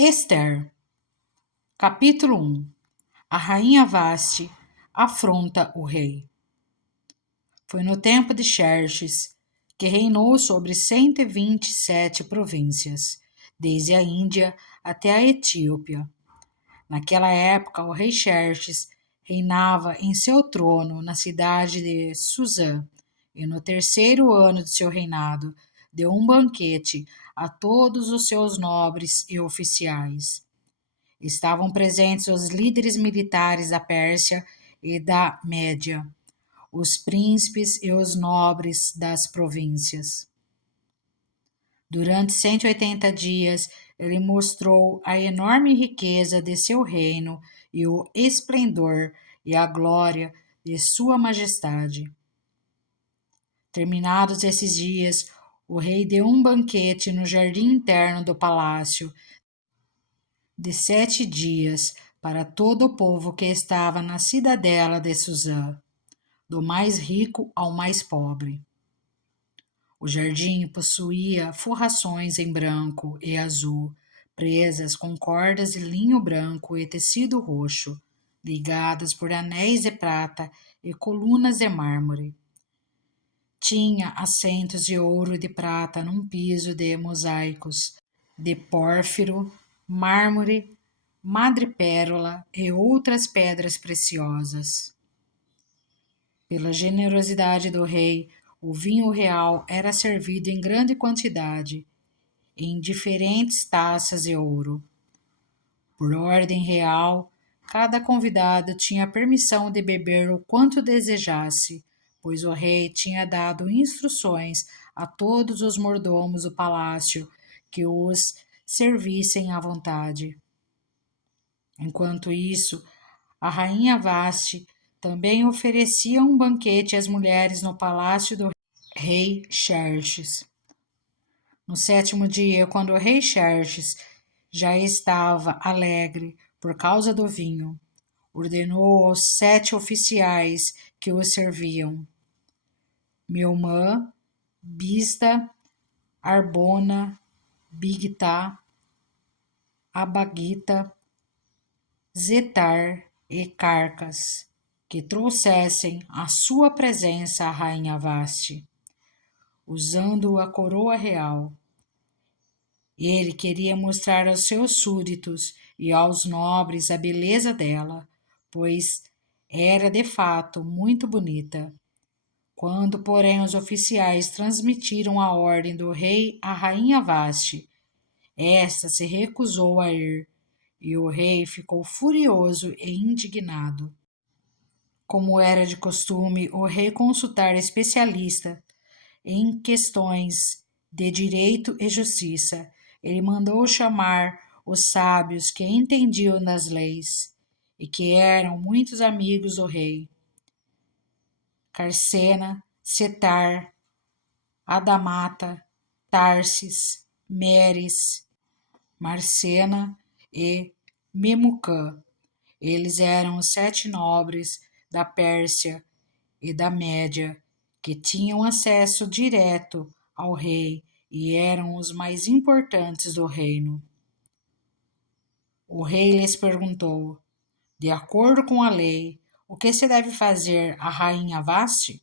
Ester, capítulo 1. A rainha Vasti afronta o rei. Foi no tempo de Xerxes, que reinou sobre 127 províncias, desde a Índia até a Etiópia. Naquela época, o rei Xerxes reinava em seu trono na cidade de Suzã, e no terceiro ano de seu reinado, deu um banquete a todos os seus nobres e oficiais. Estavam presentes os líderes militares da Pérsia e da Média, os príncipes e os nobres das províncias. Durante 180 dias, ele mostrou a enorme riqueza de seu reino e o esplendor e a glória de sua majestade. Terminados esses dias, o rei deu um banquete no jardim interno do palácio de 7 dias para todo o povo que estava na cidadela de Suzã, do mais rico ao mais pobre. O jardim possuía forrações em branco e azul, presas com cordas de linho branco e tecido roxo, ligadas por anéis de prata e colunas de mármore. Tinha assentos de ouro e de prata num piso de mosaicos, de pórfiro, mármore, madrepérola e outras pedras preciosas. Pela generosidade do rei, o vinho real era servido em grande quantidade, em diferentes taças de ouro. Por ordem real, cada convidado tinha permissão de beber o quanto desejasse, pois o rei tinha dado instruções a todos os mordomos do palácio que os servissem à vontade. Enquanto isso, a rainha Vasti também oferecia um banquete às mulheres no palácio do rei Xerxes. No 7º dia, quando o rei Xerxes já estava alegre por causa do vinho, ordenou aos 7 oficiais que o serviam: Meumã, Bizta, Arbona, Bigtá, Abagita, Zetar e Carcas, que trouxessem à sua presença a rainha Vasti, usando a coroa real. Ele queria mostrar aos seus súditos e aos nobres a beleza dela, pois era de fato muito bonita. Quando, porém, os oficiais transmitiram a ordem do rei à rainha Vasti, esta se recusou a ir, e o rei ficou furioso e indignado. Como era de costume, o rei consultar especialistas em questões de direito e justiça, ele mandou chamar os sábios que entendiam das leis e que eram muitos amigos do rei: Carcena, Setar, Adamata, Tarsis, Meres, Marcena e Memucã. Eles eram os 7 nobres da Pérsia e da Média, que tinham acesso direto ao rei e eram os mais importantes do reino. O rei lhes perguntou: de acordo com a lei, o que se deve fazer à rainha Vasti?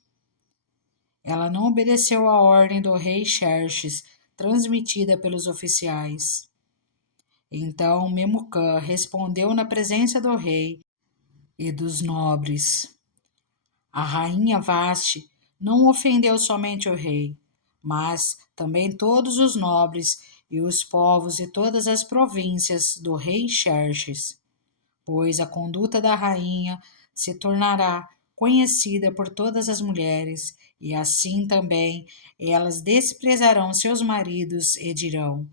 Ela não obedeceu à ordem do rei Xerxes, transmitida pelos oficiais. Então Memucã respondeu na presença do rei e dos nobres: a rainha Vasti não ofendeu somente o rei, mas também todos os nobres e os povos de todas as províncias do rei Xerxes, pois a conduta da rainha se tornará conhecida por todas as mulheres, e assim também elas desprezarão seus maridos e dirão: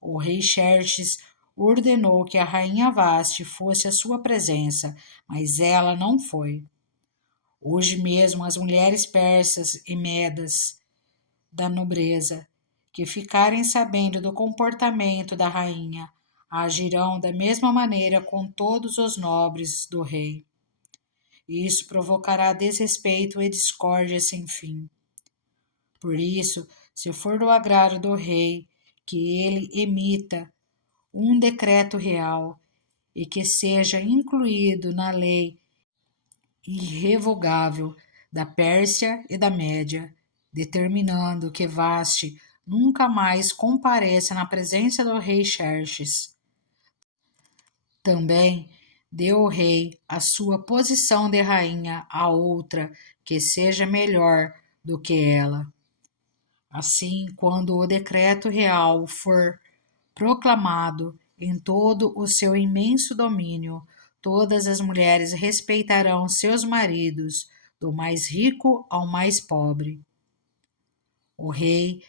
o rei Xerxes ordenou que a rainha Vasti fosse à sua presença, mas ela não foi. Hoje mesmo as mulheres persas e medas da nobreza, que ficarem sabendo do comportamento da rainha, agirão da mesma maneira com todos os nobres do rei. Isso provocará desrespeito e discórdia sem fim. Por isso, se for do agrado do rei, que ele emita um decreto real e que seja incluído na lei irrevogável da Pérsia e da Média, determinando que Vasti nunca mais compareça na presença do rei Xerxes. Também deu o rei a sua posição de rainha a outra que seja melhor do que ela. Assim, quando o decreto real for proclamado em todo o seu imenso domínio, todas as mulheres respeitarão seus maridos, do mais rico ao mais pobre. O rei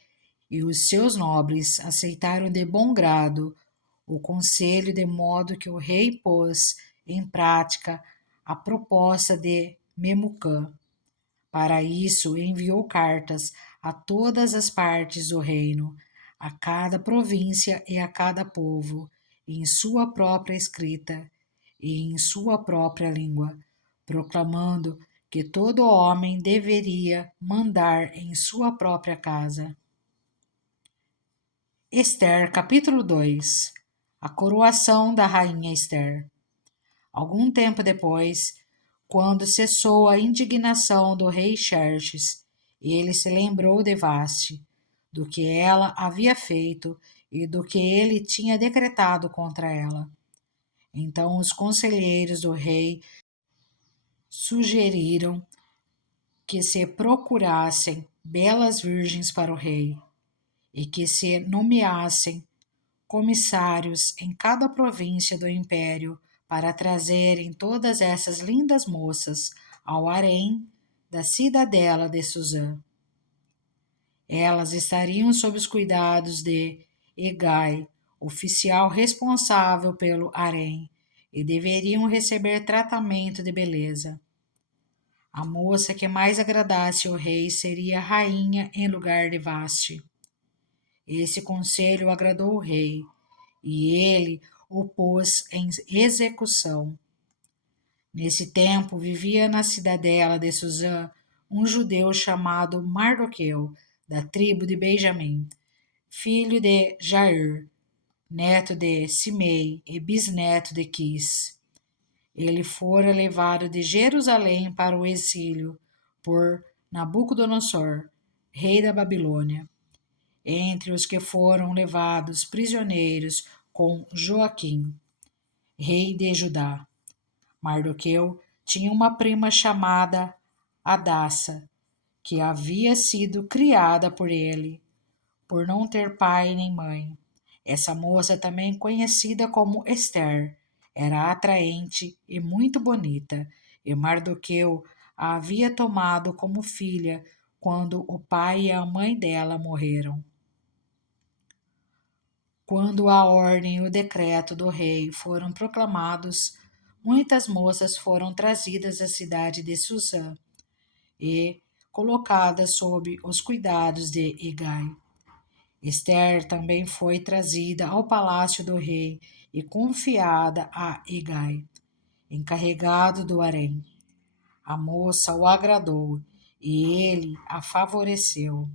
e os seus nobres aceitaram de bom grado o conselho, de modo que o rei pôs em prática a proposta de Memucã. Para isso, enviou cartas a todas as partes do reino, a cada província e a cada povo, em sua própria escrita e em sua própria língua, proclamando que todo homem deveria mandar em sua própria casa. Esther, capítulo 2. A coroação da rainha Esther. Algum tempo depois, quando cessou a indignação do rei Xerxes, ele se lembrou de Vasti, do que ela havia feito e do que ele tinha decretado contra ela. Então os conselheiros do rei sugeriram que se procurassem belas virgens para o rei e que se nomeassem comissários em cada província do império para trazerem todas essas lindas moças ao harém da cidadela de Suzã. Elas estariam sob os cuidados de Hegai, oficial responsável pelo harém, e deveriam receber tratamento de beleza. A moça que mais agradasse ao rei seria rainha em lugar de Vasti. Esse conselho agradou o rei, e ele o pôs em execução. Nesse tempo vivia na cidadela de Suzã um judeu chamado Mardoqueu, da tribo de Benjamim, filho de Jair, neto de Simei e bisneto de Quis. Ele fora levado de Jerusalém para o exílio por Nabucodonosor, rei da Babilônia. Entre os que foram levados prisioneiros com Joaquim, rei de Judá, Mardoqueu tinha uma prima chamada Adassa, que havia sido criada por ele, por não ter pai nem mãe. Essa moça, também conhecida como Esther, era atraente e muito bonita, e Mardoqueu a havia tomado como filha quando o pai e a mãe dela morreram. Quando a ordem e o decreto do rei foram proclamados, muitas moças foram trazidas à cidade de Suzã e colocadas sob os cuidados de Hegai. Esther também foi trazida ao palácio do rei e confiada a Hegai, encarregado do harém. A moça o agradou e ele a favoreceu.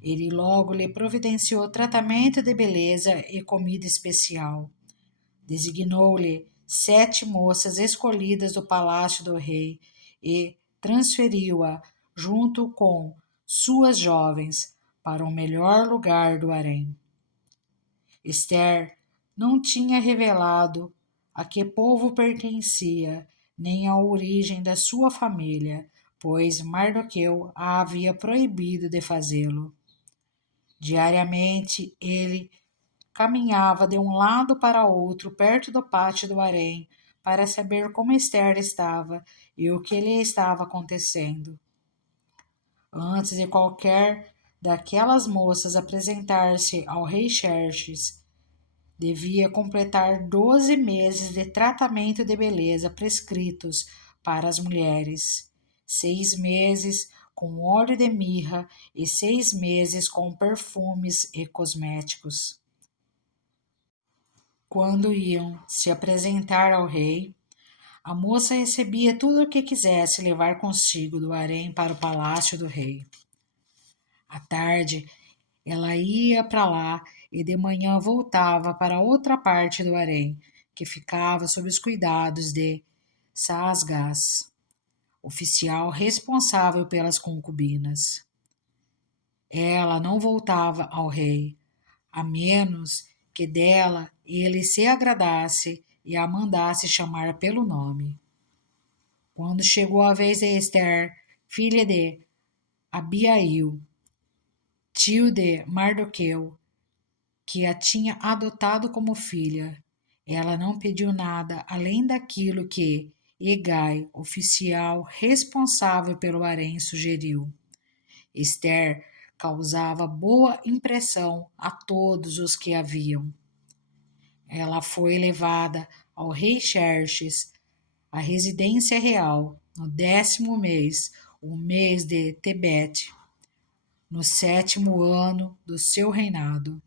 Ele logo lhe providenciou tratamento de beleza e comida especial. Designou-lhe 7 moças escolhidas do palácio do rei e transferiu-a, junto com suas jovens, para o melhor lugar do harém. Esther não tinha revelado a que povo pertencia, nem a origem da sua família, pois Mardoqueu a havia proibido de fazê-lo. Diariamente ele caminhava de um lado para outro perto do pátio do harém para saber como Esther estava e o que lhe estava acontecendo. Antes de qualquer daquelas moças apresentar-se ao rei Xerxes, devia completar 12 meses de tratamento de beleza prescritos para as mulheres, 6 meses com óleo de mirra e 6 meses com perfumes e cosméticos. Quando iam se apresentar ao rei, a moça recebia tudo o que quisesse levar consigo do harém para o palácio do rei. À tarde, ela ia para lá e de manhã voltava para outra parte do harém, que ficava sob os cuidados de Saasgás, oficial responsável pelas concubinas. Ela não voltava ao rei, a menos que dela ele se agradasse e a mandasse chamar pelo nome. Quando chegou a vez de Esther, filha de Abiail, tio de Mardoqueu, que a tinha adotado como filha, ela não pediu nada além daquilo que Hegai, oficial responsável pelo harém, sugeriu. Esther causava boa impressão a todos os que a viam. Ela foi levada ao rei Xerxes, à residência real, no 10º mês, o mês de Tebete, no 7º ano do seu reinado.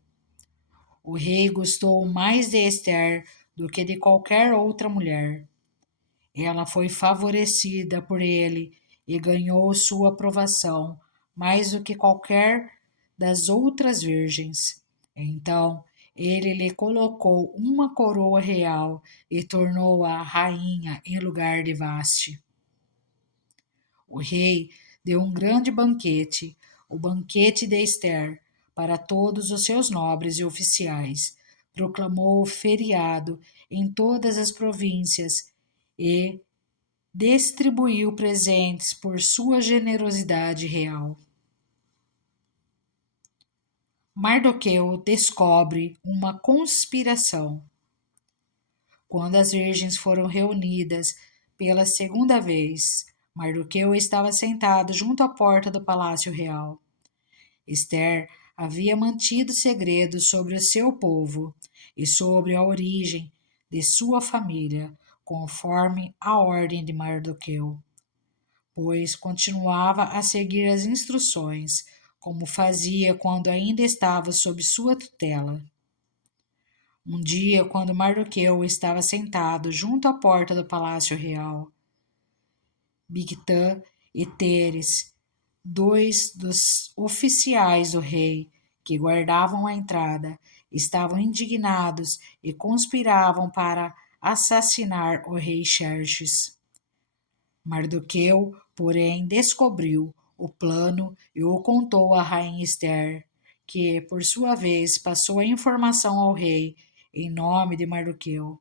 O rei gostou mais de Esther do que de qualquer outra mulher. Ela foi favorecida por ele e ganhou sua aprovação mais do que qualquer das outras virgens. Então, ele lhe colocou uma coroa real e tornou-a rainha em lugar de Vaste. O rei deu um grande banquete, o banquete de Esther, para todos os seus nobres e oficiais. Proclamou feriado em todas as províncias e distribuiu presentes por sua generosidade real. Mardoqueu descobre uma conspiração. Quando as virgens foram reunidas pela segunda vez, Mardoqueu estava sentado junto à porta do palácio real. Esther havia mantido segredo sobre o seu povo e sobre a origem de sua família, conforme a ordem de Mardoqueu, pois continuava a seguir as instruções, como fazia quando ainda estava sob sua tutela. Um dia, quando Mardoqueu estava sentado junto à porta do palácio real, Bigtã e Teres, dois dos oficiais do rei que guardavam a entrada, estavam indignados e conspiravam para assassinar o rei Xerxes. Mardoqueu, porém, descobriu o plano e o contou à rainha Esther, que, por sua vez, passou a informação ao rei em nome de Mardoqueu.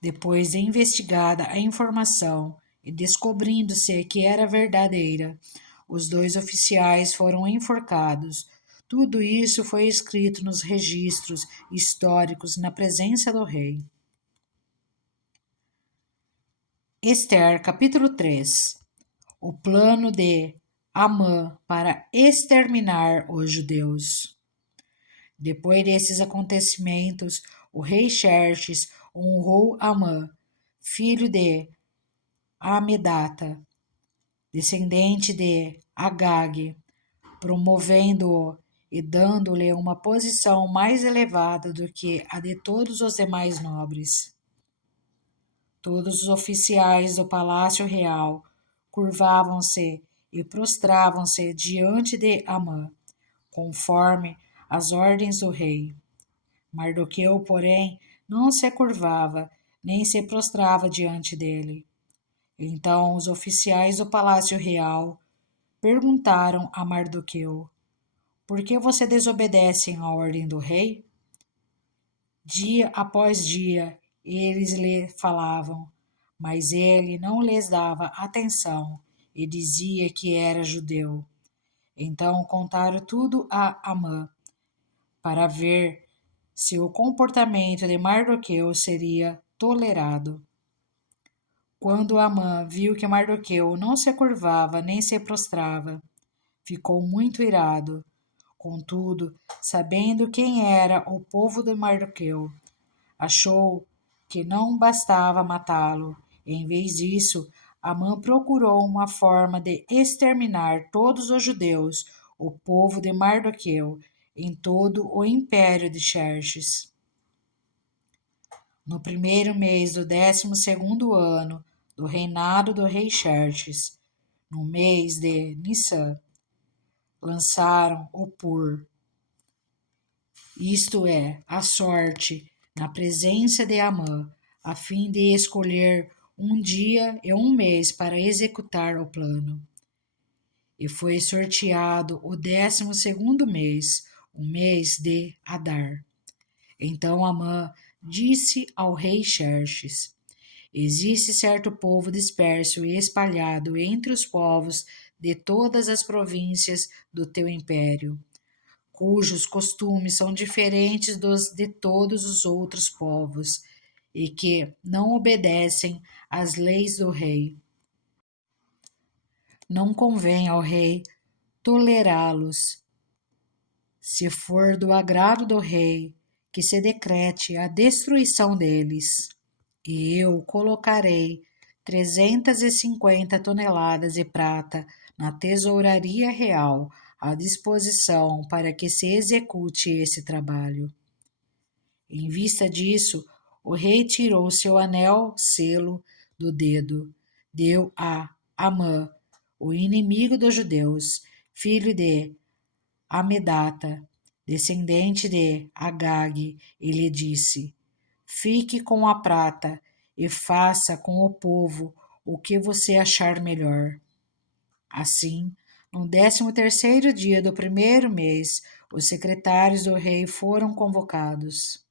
Depois de investigada a informação e descobrindo-se que era verdadeira, os dois oficiais foram enforcados. Tudo isso foi escrito nos registros históricos na presença do rei. Esther, capítulo 3. O plano de Amã para exterminar os judeus. Depois desses acontecimentos, o rei Xerxes honrou Amã, filho de Amedata, descendente de Agag, promovendo-o e dando-lhe uma posição mais elevada do que a de todos os demais nobres. Todos os oficiais do palácio real curvavam-se e prostravam-se diante de Amã, conforme as ordens do rei. Mardoqueu, porém, não se curvava, nem se prostrava diante dele. Então os oficiais do palácio real perguntaram a Mardoqueu: por que você desobedece à ordem do rei? Dia após dia eles lhe falavam, mas ele não lhes dava atenção e dizia que era judeu. Então contaram tudo a Amã, para ver se o comportamento de Mardoqueu seria tolerado. Quando Amã viu que Mardoqueu não se curvava nem se prostrava, ficou muito irado. Contudo, sabendo quem era o povo de Mardoqueu, achou que não bastava matá-lo. Em vez disso, Amã procurou uma forma de exterminar todos os judeus, o povo de Mardoqueu, em todo o império de Xerxes. No primeiro mês do 12º ano do reinado do rei Xerxes, no mês de Nissan, lançaram o Pur, isto é, a sorte, na presença de Amã, a fim de escolher um dia e um mês para executar o plano. E foi sorteado o 12º mês, o mês de Adar. Então Amã disse ao rei Xerxes: existe certo povo disperso e espalhado entre os povos de todas as províncias do teu império, cujos costumes são diferentes dos de todos os outros povos, e que não obedecem às leis do rei. Não convém ao rei tolerá-los. Se for do agrado do rei, que se decrete a destruição deles, e eu colocarei 350 toneladas de prata na tesouraria real à disposição para que se execute esse trabalho. Em vista disso, o rei tirou seu anel selo do dedo, deu a Amã, o inimigo dos judeus, filho de Amedata, descendente de Agag, e lhe disse: fique com a prata e faça com o povo o que você achar melhor. Assim, no 13º dia do primeiro mês, os secretários do rei foram convocados.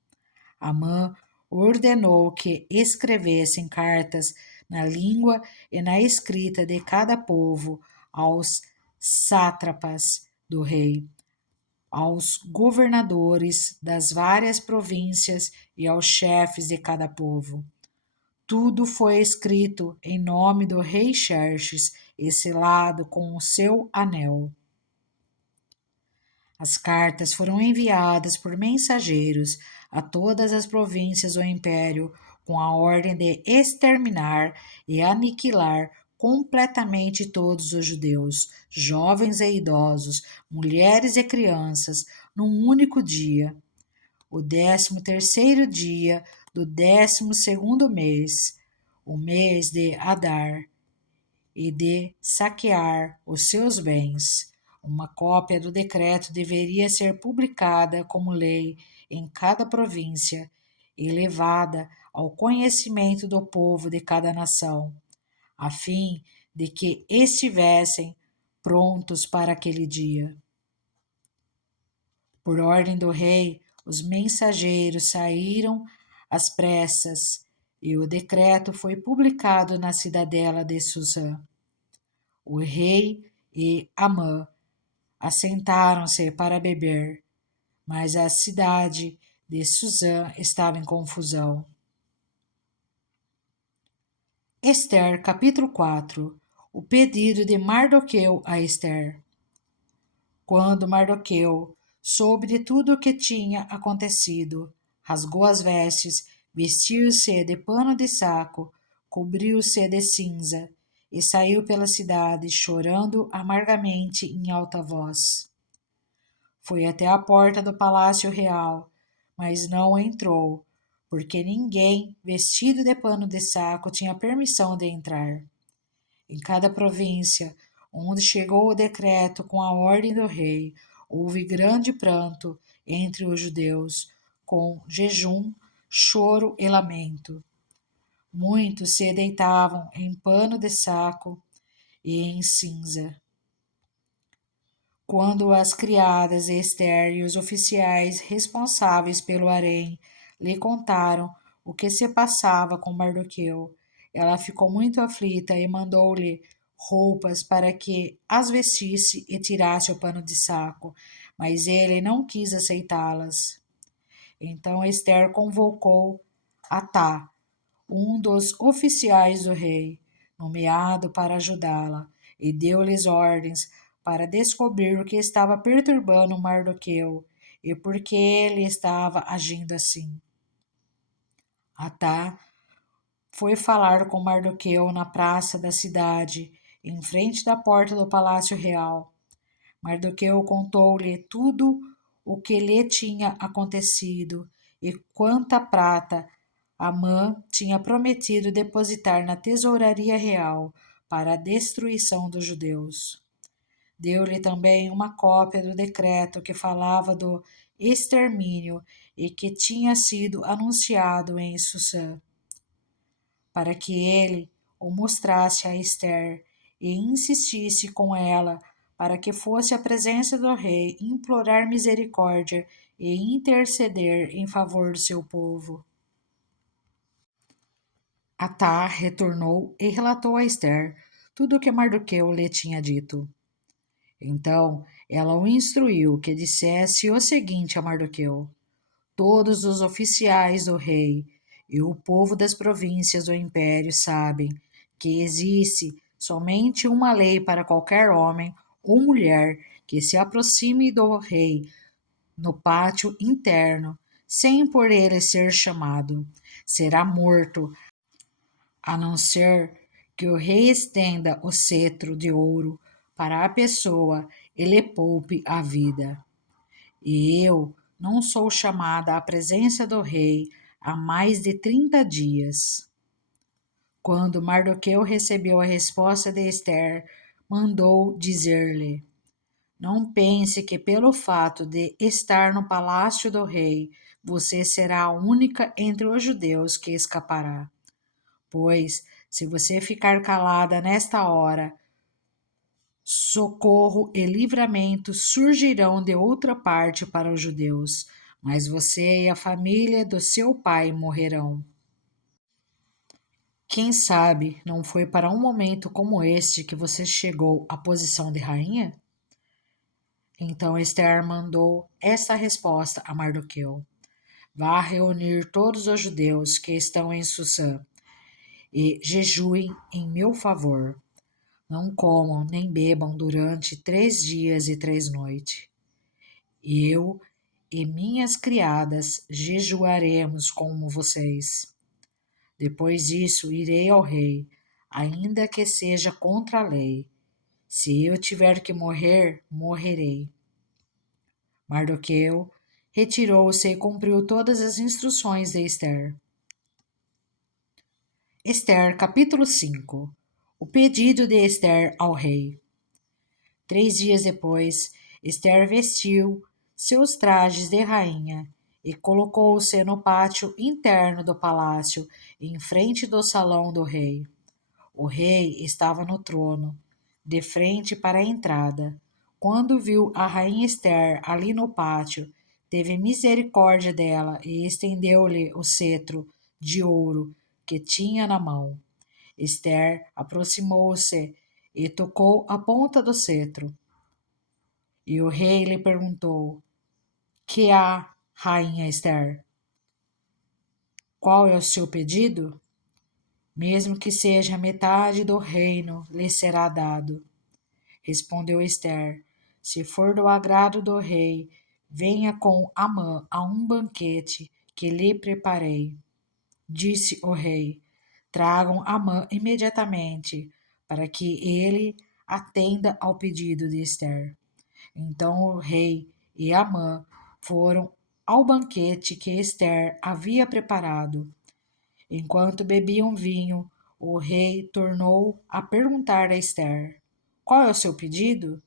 Amã ordenou que escrevessem cartas na língua e na escrita de cada povo aos sátrapas do rei, aos governadores das várias províncias e aos chefes de cada povo. Tudo foi escrito em nome do rei Xerxes e selado com o seu anel. As cartas foram enviadas por mensageiros a todas as províncias do império com a ordem de exterminar e aniquilar completamente todos os judeus, jovens e idosos, mulheres e crianças, num único dia, o 13º dia do 12º mês, o mês de Adar, e de saquear os seus bens. Uma cópia do decreto deveria ser publicada como lei em cada província e levada ao conhecimento do povo de cada nação, a fim de que estivessem prontos para aquele dia. Por ordem do rei, os mensageiros saíram às pressas e o decreto foi publicado na cidadela de Suzã. O rei e Amã assentaram-se para beber, mas a cidade de Suzã estava em confusão. Ester, capítulo 4. O pedido de Mardoqueu a Ester. Quando Mardoqueu soube de tudo o que tinha acontecido, rasgou as vestes, vestiu-se de pano de saco, cobriu-se de cinza e saiu pela cidade, chorando amargamente em alta voz. Foi até a porta do palácio real, mas não entrou, porque ninguém vestido de pano de saco tinha permissão de entrar. Em cada província onde chegou o decreto com a ordem do rei, houve grande pranto entre os judeus, com jejum, choro e lamento. Muitos se deitavam em pano de saco e em cinza. Quando as criadas de Ester e os oficiais responsáveis pelo harém lhe contaram o que se passava com Mardoqueu, ela ficou muito aflita e mandou-lhe roupas para que as vestisse e tirasse o pano de saco, mas ele não quis aceitá-las. Então Ester convocou Atá, um dos oficiais do rei, nomeado para ajudá-la, e deu-lhes ordens para descobrir o que estava perturbando Mardoqueu e por que ele estava agindo assim. Atá foi falar com Mardoqueu na praça da cidade, em frente da porta do palácio real. Mardoqueu contou-lhe tudo o que lhe tinha acontecido e quanta prata Amã tinha prometido depositar na tesouraria real para a destruição dos judeus. Deu-lhe também uma cópia do decreto que falava do extermínio e que tinha sido anunciado em Susã, para que ele o mostrasse a Ester e insistisse com ela para que fosse à presença do rei implorar misericórdia e interceder em favor do seu povo. Atá retornou e relatou a Ester tudo o que Mardoqueu lhe tinha dito. Então ela o instruiu que dissesse o seguinte a Mardoqueu: todos os oficiais do rei e o povo das províncias do império sabem que existe somente uma lei para qualquer homem ou mulher que se aproxime do rei no pátio interno, sem por ele ser chamado. Será morto, a não ser que o rei estenda o cetro de ouro para a pessoa e lhe poupe a vida. E eu não sou chamada à presença do rei há mais de 30 dias. Quando Mardoqueu recebeu a resposta de Ester, mandou dizer-lhe: não pense que pelo fato de estar no palácio do rei, você será a única entre os judeus que escapará. Pois, se você ficar calada nesta hora, socorro e livramento surgirão de outra parte para os judeus, mas você e a família do seu pai morrerão. Quem sabe não foi para um momento como este que você chegou à posição de rainha? Então Esther mandou esta resposta a Mardoqueu: vá reunir todos os judeus que estão em Susã e jejuem em meu favor. Não comam nem bebam durante 3 dias e 3 noites. Eu e minhas criadas jejuaremos como vocês. Depois disso, irei ao rei, ainda que seja contra a lei. Se eu tiver que morrer, morrerei. Mardoqueu retirou-se e cumpriu todas as instruções de Ester. Ester, capítulo 5. O pedido de Ester ao rei. 3 dias depois, Ester vestiu seus trajes de rainha e colocou-se no pátio interno do palácio, em frente do salão do rei. O rei estava no trono, de frente para a entrada. Quando viu a rainha Ester ali no pátio, teve misericórdia dela e estendeu-lhe o cetro de ouro que tinha na mão. Ester aproximou-se e tocou a ponta do cetro. E o rei lhe perguntou: que há, rainha Ester? Qual é o seu pedido? Mesmo que seja metade do reino, lhe será dado. Respondeu Ester: se for do agrado do rei, venha com Amã a um banquete que lhe preparei. Disse o rei: tragam Amã imediatamente, para que ele atenda ao pedido de Ester. Então o rei e Amã foram ao banquete que Ester havia preparado. Enquanto bebiam vinho, o rei tornou a perguntar a Ester: qual é o seu pedido?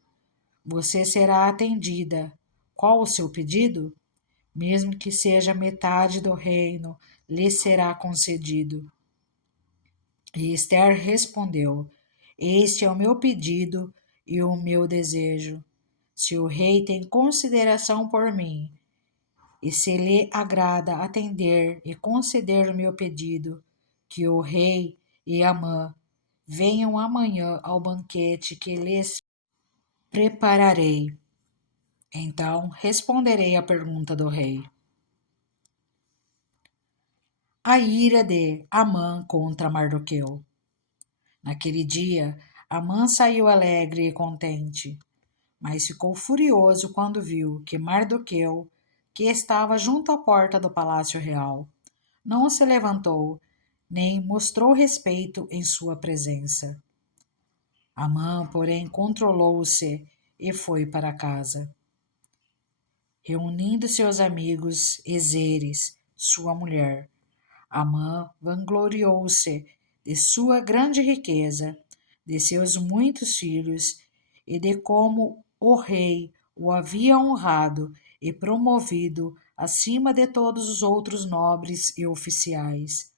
Você será atendida. Qual o seu pedido? Mesmo que seja metade do reino, lhe será concedido. E Ester respondeu: este é o meu pedido e o meu desejo. Se o rei tem consideração por mim, e se lhe agrada atender e conceder o meu pedido, que o rei e Amã venham amanhã ao banquete que lhes prepararei. Então responderei à pergunta do rei. A ira de Amã contra Mardoqueu. Naquele dia, Amã saiu alegre e contente, mas ficou furioso quando viu que Mardoqueu, que estava junto à porta do palácio real, não se levantou, nem mostrou respeito em sua presença. Amã, porém, controlou-se e foi para casa. Reunindo seus amigos e Zeres, sua mulher, Amã vangloriou-se de sua grande riqueza, de seus muitos filhos e de como o rei o havia honrado e promovido acima de todos os outros nobres e oficiais.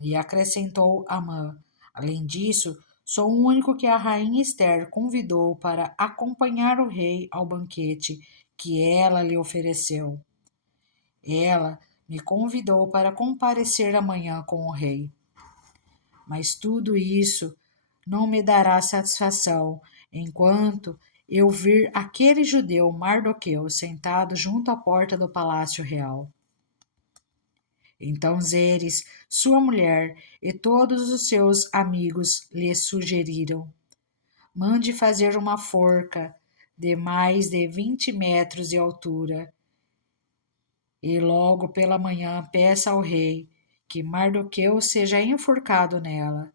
E acrescentou Amã: além disso, sou o único que a rainha Esther convidou para acompanhar o rei ao banquete que ela lhe ofereceu. Ela me convidou para comparecer amanhã com o rei. Mas tudo isso não me dará satisfação enquanto eu vir aquele judeu Mardoqueu sentado junto à porta do palácio real. Então Zeres, sua mulher e todos os seus amigos lhe sugeriram: mande fazer uma forca de mais de 20 metros de altura e logo pela manhã peça ao rei que Mardoqueu seja enforcado nela.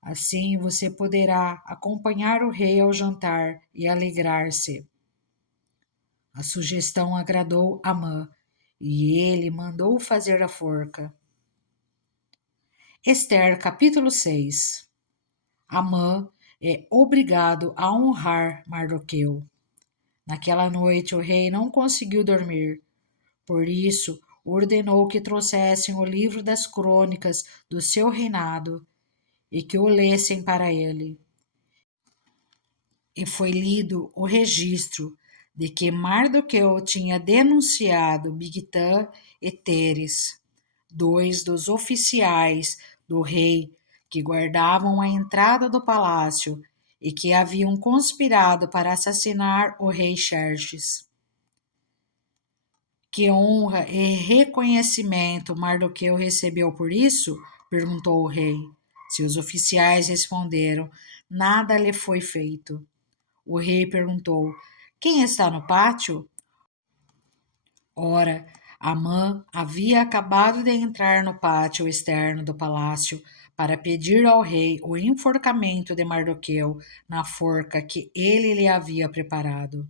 Assim você poderá acompanhar o rei ao jantar e alegrar-se. A sugestão agradou Amã e ele mandou fazer a forca. Esther, capítulo 6. Amã é obrigado a honrar Mardoqueu. Naquela noite o rei não conseguiu dormir. Por isso, ordenou que trouxessem o livro das crônicas do seu reinado e que o lessem para ele. E foi lido o registro de que Mardoqueu tinha denunciado Bigtã e Teres, dois dos oficiais do rei que guardavam a entrada do palácio e que haviam conspirado para assassinar o rei Xerxes. Que honra e reconhecimento Mardoqueu recebeu por isso? Perguntou o rei. Seus oficiais responderam: nada lhe foi feito. O rei perguntou: quem está no pátio? Ora, Amã havia acabado de entrar no pátio externo do palácio para pedir ao rei o enforcamento de Mardoqueu na forca que ele lhe havia preparado.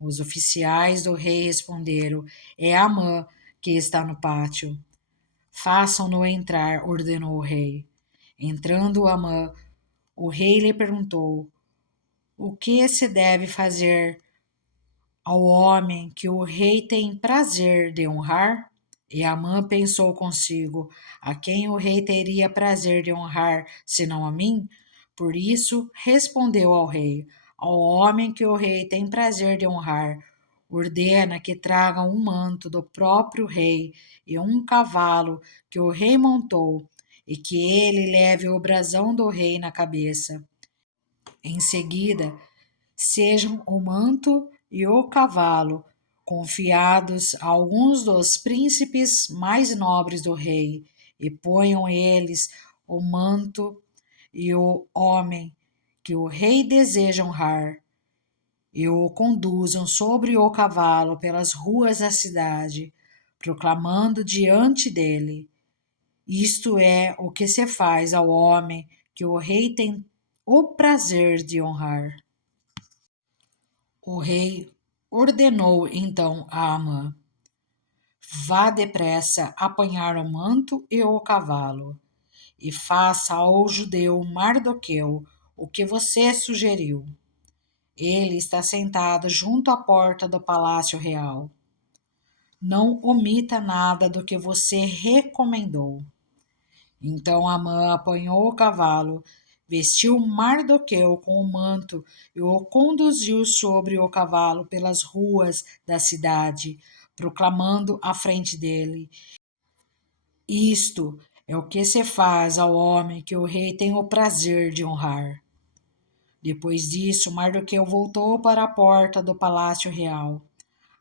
Os oficiais do rei responderam: é Amã que está no pátio. Façam-no entrar, ordenou o rei. Entrando Amã, o rei lhe perguntou: o que se deve fazer ao homem que o rei tem prazer de honrar? E Amã pensou consigo: a quem o rei teria prazer de honrar, senão a mim? Por isso respondeu ao rei: ao homem que o rei tem prazer de honrar, ordena que tragam um manto do próprio rei e um cavalo que o rei montou, e que ele leve o brasão do rei na cabeça. Em seguida, sejam o manto e o cavalo confiados a alguns dos príncipes mais nobres do rei, e ponham eles o manto e o homem que o rei deseja honrar, e o conduzam sobre o cavalo pelas ruas da cidade, proclamando diante dele: isto é o que se faz ao homem que o rei tem o prazer de honrar. O rei ordenou então a Amã: vá depressa apanhar o manto e o cavalo, e faça ao judeu Mardoqueu o que você sugeriu. Ele está sentado junto à porta do palácio real. Não omita nada do que você recomendou. Então Amã apanhou o cavalo, vestiu Mardoqueu com o manto e o conduziu sobre o cavalo pelas ruas da cidade, proclamando à frente dele: isto é o que se faz ao homem que o rei tem o prazer de honrar. Depois disso, Mardoqueu voltou para a porta do palácio real.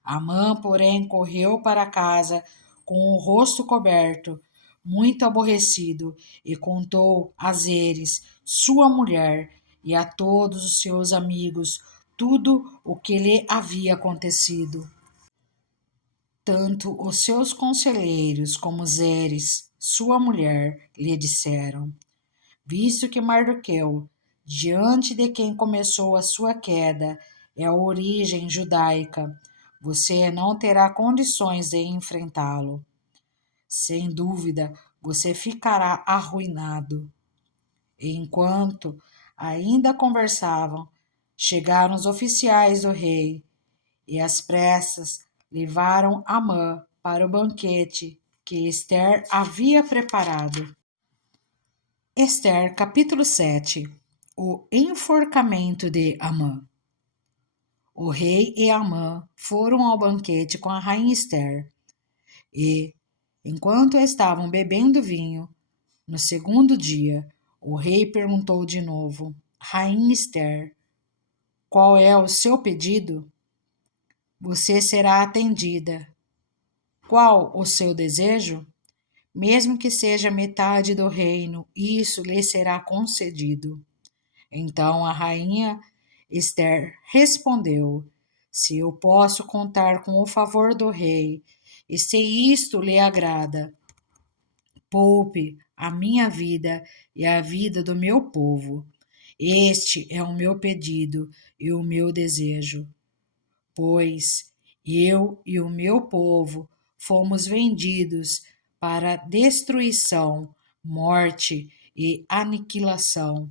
Amã, porém, correu para casa com o rosto coberto, muito aborrecido, e contou a Zeres, sua mulher, e a todos os seus amigos tudo o que lhe havia acontecido. Tanto os seus conselheiros como Zeres, sua mulher, lhe disseram: visto que Mardoqueu, diante de quem começou a sua queda, é a origem judaica, você não terá condições de enfrentá-lo. Sem dúvida, você ficará arruinado. E enquanto ainda conversavam, chegaram os oficiais do rei e, às pressas, levaram Amã para o banquete que Ester havia preparado. Ester, capítulo 7. O enforcamento de Amã. O rei e Amã foram ao banquete com a rainha Ester, e, enquanto estavam bebendo vinho, no segundo dia, o rei perguntou de novo: Rainha Ester, qual é o seu pedido? Você será atendida. Qual o seu desejo? Mesmo que seja metade do reino, isso lhe será concedido. Então a rainha Ester respondeu: Se eu posso contar com o favor do rei, e se isto lhe agrada, poupe a minha vida e a vida do meu povo. Este é o meu pedido e o meu desejo, pois eu e o meu povo fomos vendidos para destruição, morte e aniquilação.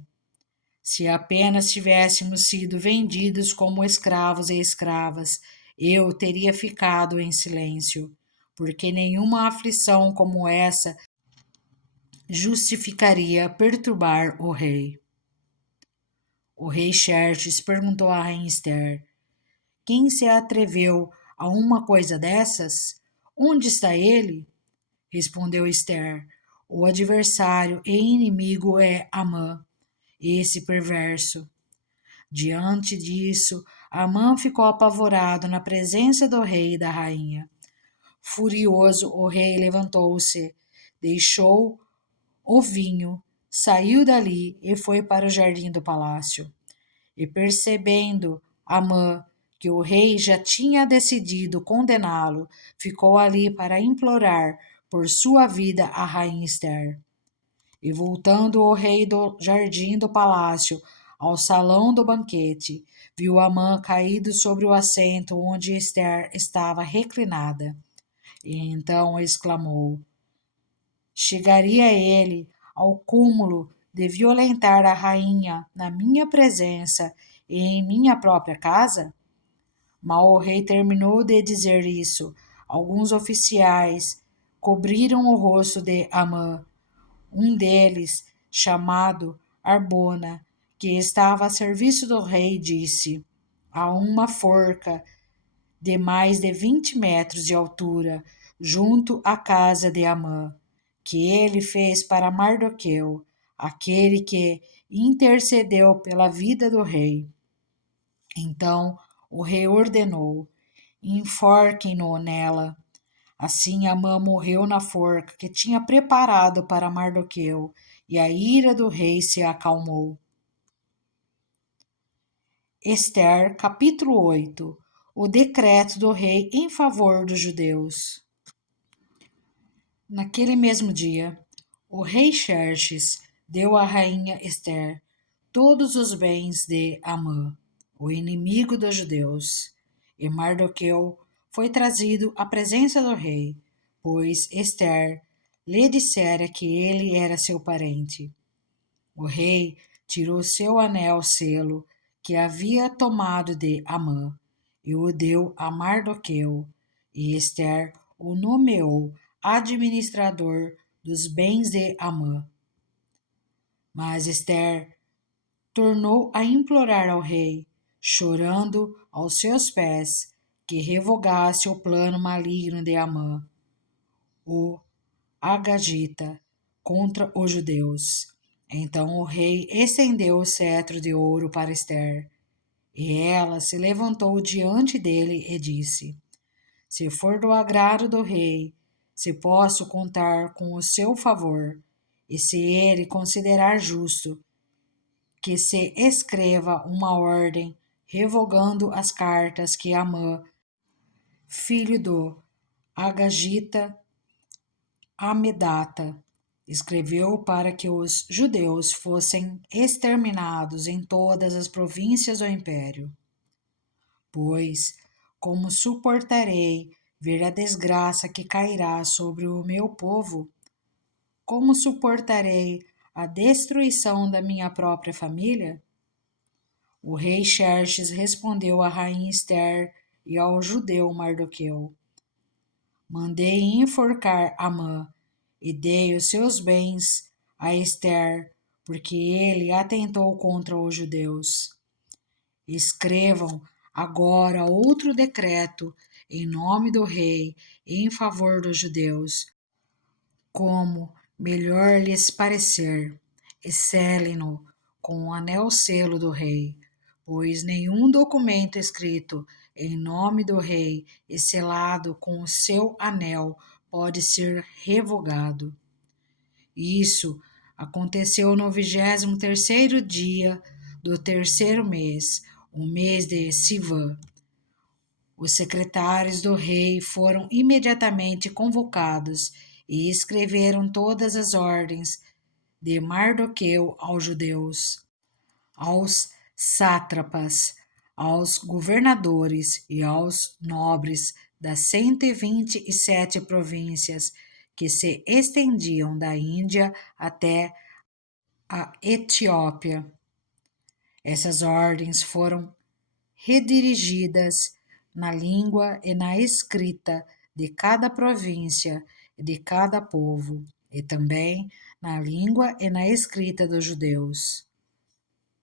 Se apenas tivéssemos sido vendidos como escravos e escravas, eu teria ficado em silêncio, porque nenhuma aflição como essa justificaria perturbar o rei. O rei Xerxes perguntou à rainha Ester: Quem se atreveu a uma coisa dessas? Onde está ele? Respondeu Ester: O adversário e inimigo é Amã, esse perverso. Diante disso, Amã ficou apavorado na presença do rei e da rainha. Furioso, o rei levantou-se, deixou o vinho, saiu dali e foi para o jardim do palácio. E percebendo Amã que o rei já tinha decidido condená-lo, ficou ali para implorar por sua vida a rainha Ester. E voltando o rei do jardim do palácio ao salão do banquete, viu Amã caído sobre o assento onde Ester estava reclinada. E então exclamou: Chegaria ele ao cúmulo de violentar a rainha na minha presença e em minha própria casa? Mal o rei terminou de dizer isso, alguns oficiais cobriram o rosto de Amã. Um deles, chamado Arbona, que estava a serviço do rei, disse: Há uma forca de mais de 20 metros de altura junto à casa de Amã, que ele fez para Mardoqueu, aquele que intercedeu pela vida do rei. Então o rei ordenou: enforquem-no nela. Assim Amã morreu na forca que tinha preparado para Mardoqueu, e a ira do rei se acalmou. Ester, capítulo 8. O decreto do rei em favor dos judeus. Naquele mesmo dia, o rei Xerxes deu à rainha Ester todos os bens de Amã, o inimigo dos judeus, e Mardoqueu foi trazido à presença do rei, pois Ester lhe dissera que ele era seu parente. O rei tirou seu anel-selo que havia tomado de Amã e o deu a Mardoqueu, e Ester o nomeou administrador dos bens de Amã. Mas Ester tornou a implorar ao rei, chorando aos seus pés, que revogasse o plano maligno de Amã, o Agagita, contra os judeus. Então o rei estendeu o cetro de ouro para Ester, e ela se levantou diante dele e disse: Se for do agrado do rei, se posso contar com o seu favor, e se ele considerar justo, que se escreva uma ordem revogando as cartas que Amã, filho do Agagita Amedata, escreveu para que os judeus fossem exterminados em todas as províncias do império. Pois, como suportarei ver a desgraça que cairá sobre o meu povo? Como suportarei a destruição da minha própria família? O rei Xerxes respondeu à rainha Ester e ao judeu Mardoqueu. Mandei enforcar Amã e dei os seus bens a Ester, porque ele atentou contra os judeus. Escrevam agora outro decreto em nome do rei em favor dos judeus, como melhor lhes parecer, e selem-no com o anel-selo do rei, pois nenhum documento escrito em nome do rei e selado com o seu anel pode ser revogado. Isso aconteceu no 23º dia do terceiro mês, o mês de Sivã. Os secretários do rei foram imediatamente convocados e escreveram todas as ordens de Mardoqueu aos judeus, aos sátrapas, aos governadores e aos nobres das 127 províncias que se estendiam da Índia até a Etiópia. Essas ordens foram redirigidas na língua e na escrita de cada província e de cada povo, e também na língua e na escrita dos judeus.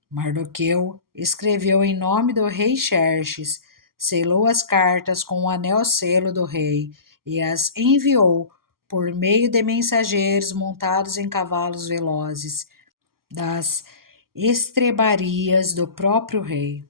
Mardoqueu escreveu em nome do rei Xerxes, selou as cartas com o anel-selo do rei e as enviou por meio de mensageiros montados em cavalos velozes das estrebarias do próprio rei.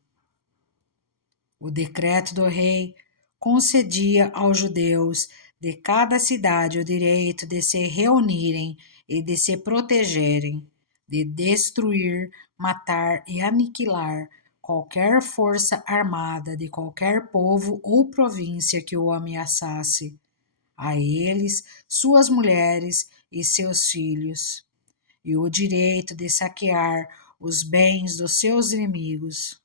O decreto do rei concedia aos judeus de cada cidade o direito de se reunirem e de se protegerem, de destruir, matar e aniquilar qualquer força armada de qualquer povo ou província que o ameaçasse, a eles, suas mulheres e seus filhos, e o direito de saquear os bens dos seus inimigos.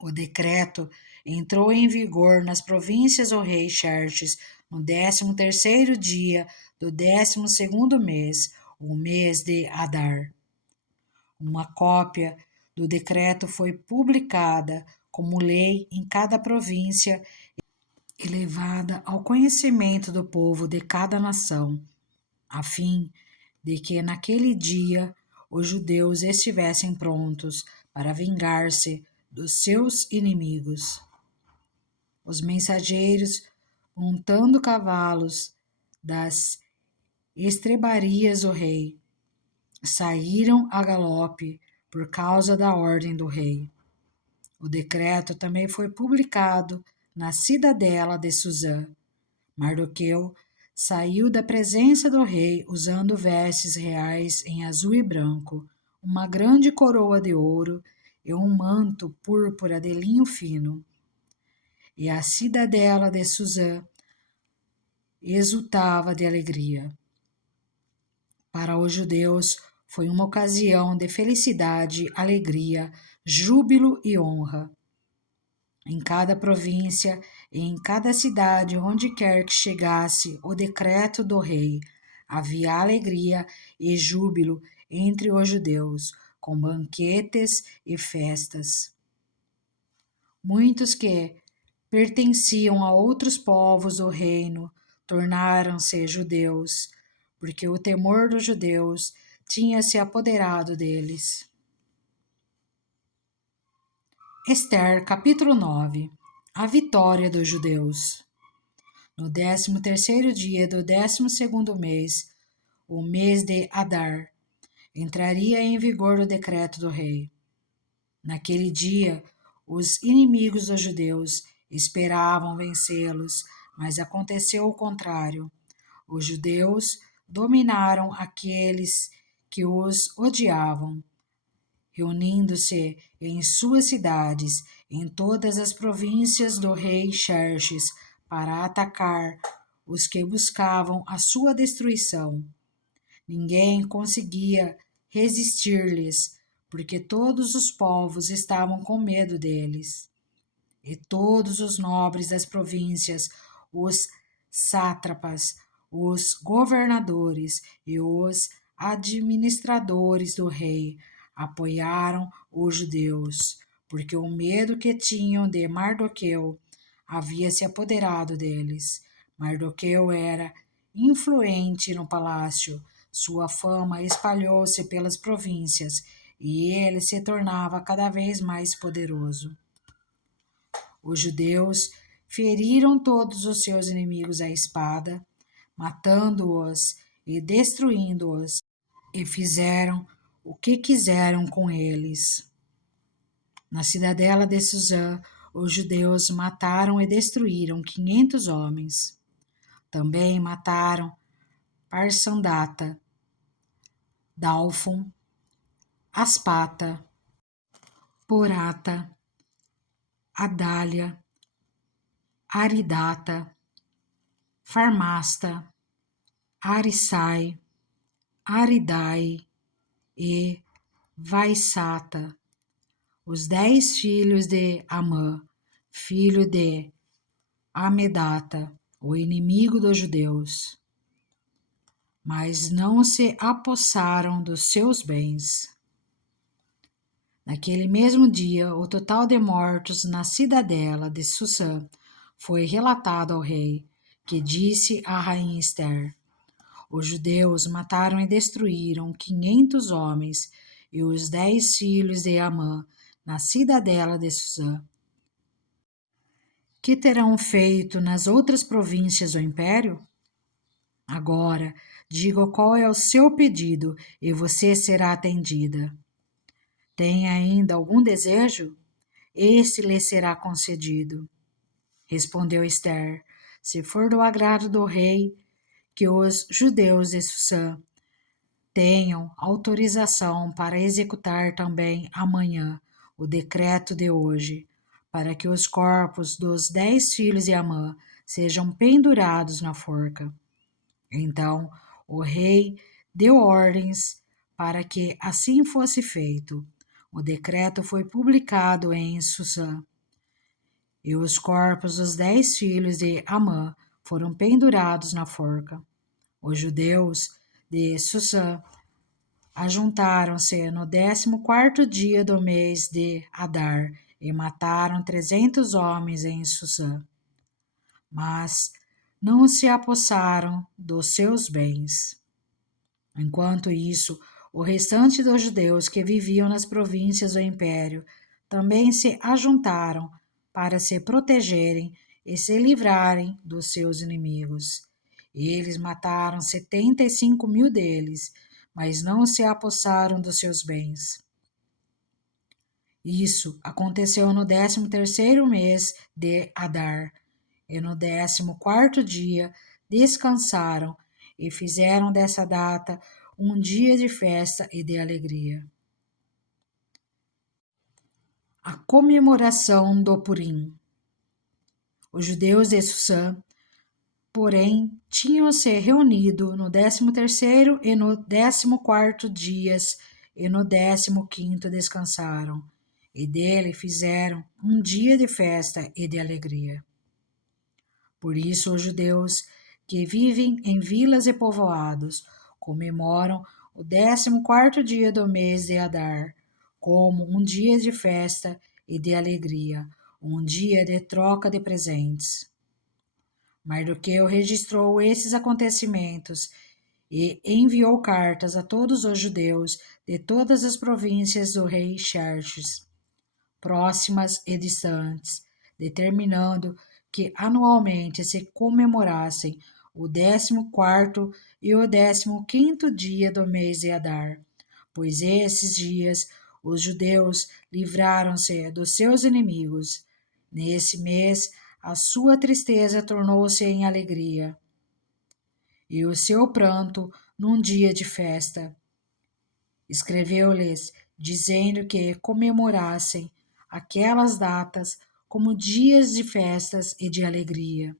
O decreto entrou em vigor nas províncias do rei Xerxes no 13º dia do 12º mês, o mês de Adar. Uma cópia do decreto foi publicada como lei em cada província e levada ao conhecimento do povo de cada nação, a fim de que naquele dia os judeus estivessem prontos para vingar-se dos seus inimigos. Os mensageiros, montando cavalos das estrebarias do rei, saíram a galope por causa da ordem do rei. O decreto também foi publicado na cidadela de Suzã. Mardoqueu saiu da presença do rei usando vestes reais em azul e branco, uma grande coroa de ouro e um manto púrpura de linho fino. E a cidadela de Suzã exultava de alegria. Para os judeus foi uma ocasião de felicidade, alegria, júbilo e honra. Em cada província e em cada cidade onde quer que chegasse o decreto do rei, havia alegria e júbilo entre os judeus, com banquetes e festas. Muitos que pertenciam a outros povos do reino tornaram-se judeus, porque o temor dos judeus tinha se apoderado deles. Ester, capítulo 9. A vitória dos judeus. No 13º dia do 12º mês, o mês de Adar, entraria em vigor o decreto do rei. Naquele dia, os inimigos dos judeus esperavam vencê-los, mas aconteceu o contrário. Os judeus dominaram aqueles que os odiavam, reunindo-se em suas cidades, em todas as províncias do rei Xerxes, para atacar os que buscavam a sua destruição. Ninguém conseguia resistir-lhes, porque todos os povos estavam com medo deles. E todos os nobres das províncias, os sátrapas, os governadores e os administradores do rei apoiaram os judeus, porque o medo que tinham de Mardoqueu havia se apoderado deles. Mardoqueu era influente no palácio, sua fama espalhou-se pelas províncias e ele se tornava cada vez mais poderoso. Os judeus feriram todos os seus inimigos à espada, matando-os e destruindo-os, e fizeram o que quiseram com eles. Na cidadela de Suzã, os judeus mataram e destruíram 500 homens. Também mataram Parsandata, Dalfon, Aspata, Porata, Adália, Aridata, Farmasta, Arissai, Aridai e Vaisata, os 10 filhos de Amã, filho de Amedata, o inimigo dos judeus. Mas não se apossaram dos seus bens. Naquele mesmo dia, o total de mortos na cidadela de Susã foi relatado ao rei, que disse à rainha Ester: os judeus mataram e destruíram 500 homens e os 10 filhos de Amã na cidadela de Susã. Que terão feito nas outras províncias do império? Agora, diga qual é o seu pedido e você será atendida. Tem ainda algum desejo? Esse lhe será concedido. Respondeu Ester: se for do agrado do rei, que os judeus de Susã tenham autorização para executar também amanhã o decreto de hoje, para que os corpos dos 10 filhos de Amã sejam pendurados na forca. Então o rei deu ordens para que assim fosse feito. O decreto foi publicado em Susã, e os corpos dos 10 filhos de Amã foram pendurados na forca. Os judeus de Susã ajuntaram-se no 14º dia do mês de Adar e mataram 300 homens em Susã. Mas não se apossaram dos seus bens. Enquanto isso, o restante dos judeus que viviam nas províncias do império também se ajuntaram para se protegerem e se livrarem dos seus inimigos. Eles mataram 75.000 deles, mas não se apossaram dos seus bens. Isso aconteceu no 13º mês de Adar, e no 14º dia descansaram e fizeram dessa data um dia de festa e de alegria. A comemoração do Purim. Os judeus de Susã, porém, tinham se reunido no 13º e no 14º dias, e no 15º descansaram, e dele fizeram um dia de festa e de alegria. Por isso os judeus que vivem em vilas e povoados comemoram o 14º dia do mês de Adar como um dia de festa e de alegria, um dia de troca de presentes. Mardoqueu registrou esses acontecimentos e enviou cartas a todos os judeus de todas as províncias do rei Xerxes, próximas e distantes, determinando que anualmente se comemorassem o 14º e o 15º dia do mês de Adar, pois esses dias os judeus livraram-se dos seus inimigos. Nesse mês, a sua tristeza tornou-se em alegria, e o seu pranto num dia de festa. Escreveu-lhes, dizendo que comemorassem aquelas datas como dias de festas e de alegria,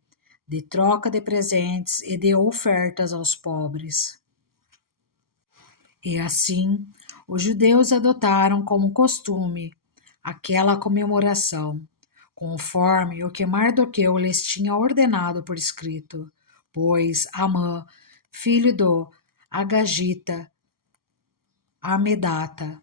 de troca de presentes e de ofertas aos pobres. E assim, os judeus adotaram como costume aquela comemoração, conforme o que Mardoqueu lhes tinha ordenado por escrito, pois Amã, filho do Agagita, Amedata,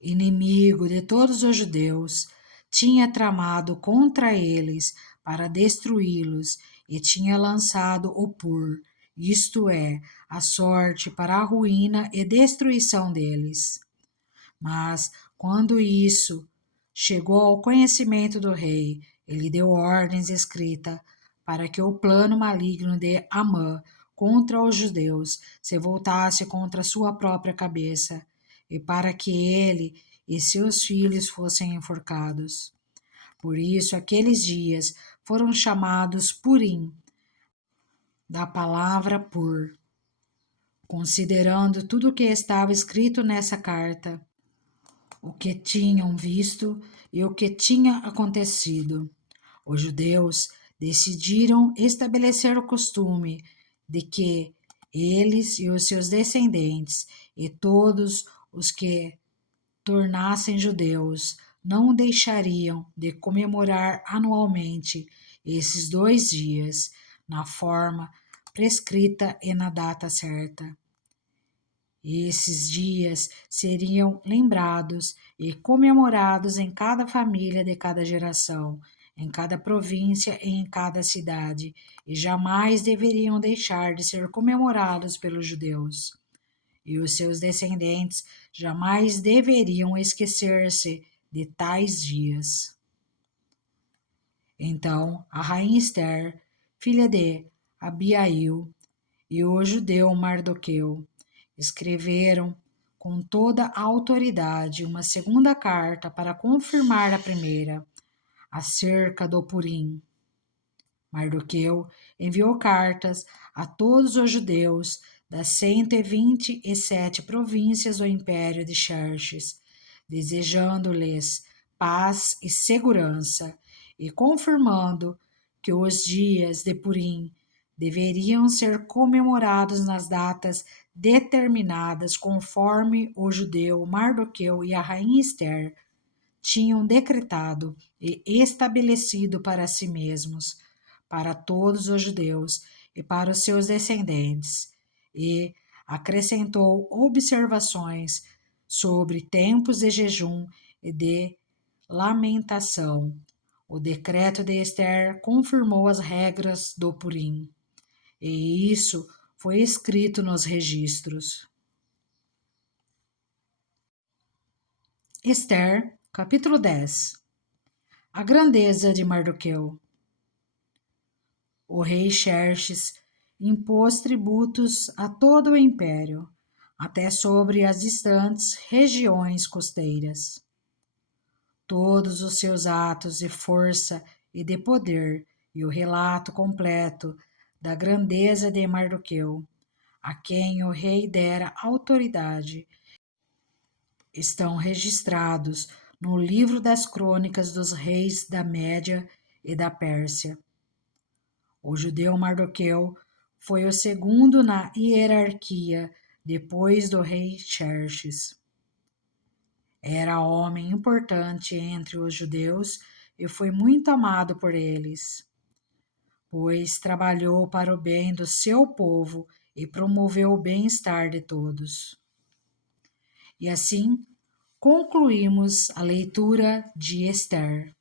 inimigo de todos os judeus, tinha tramado contra eles para destruí-los e tinha lançado o pur, isto é, a sorte para a ruína e destruição deles. Mas, quando isso chegou ao conhecimento do rei, ele deu ordens escritas para que o plano maligno de Amã contra os judeus se voltasse contra sua própria cabeça, e para que ele e seus filhos fossem enforcados. Por isso, aqueles dias foram chamados Purim, da palavra pur, considerando tudo o que estava escrito nessa carta, o que tinham visto e o que tinha acontecido. Os judeus decidiram estabelecer o costume de que eles e os seus descendentes e todos os que tornassem judeus não deixariam de comemorar anualmente esses 2 dias, na forma prescrita e na data certa. Esses dias seriam lembrados e comemorados em cada família de cada geração, em cada província e em cada cidade, e jamais deveriam deixar de ser comemorados pelos judeus. E os seus descendentes jamais deveriam esquecer-se de tais dias. Então a rainha Esther, filha de Abiail, e o judeu Mardoqueu escreveram com toda a autoridade uma segunda carta para confirmar a primeira, acerca do Purim. Mardoqueu enviou cartas a todos os judeus das 127 províncias do império de Xerxes, desejando-lhes paz e segurança, e confirmando que os dias de Purim deveriam ser comemorados nas datas determinadas conforme o judeu Mardoqueu e a rainha Esther tinham decretado e estabelecido para si mesmos, para todos os judeus e para os seus descendentes, e acrescentou observações sobre tempos de jejum e de lamentação. O decreto de Esther confirmou as regras do Purim, e isso foi escrito nos registros. Esther, capítulo 10. A grandeza de Mardoqueu. O rei Xerxes impôs tributos a todo o império, até sobre as distantes regiões costeiras. Todos os seus atos de força e de poder e o relato completo da grandeza de Mardoqueu, a quem o rei dera autoridade, estão registrados no livro das crônicas dos reis da Média e da Pérsia. O judeu Mardoqueu foi o segundo na hierarquia depois do rei Xerxes. Era homem importante entre os judeus e foi muito amado por eles, pois trabalhou para o bem do seu povo e promoveu o bem-estar de todos. E assim concluímos a leitura de Esther.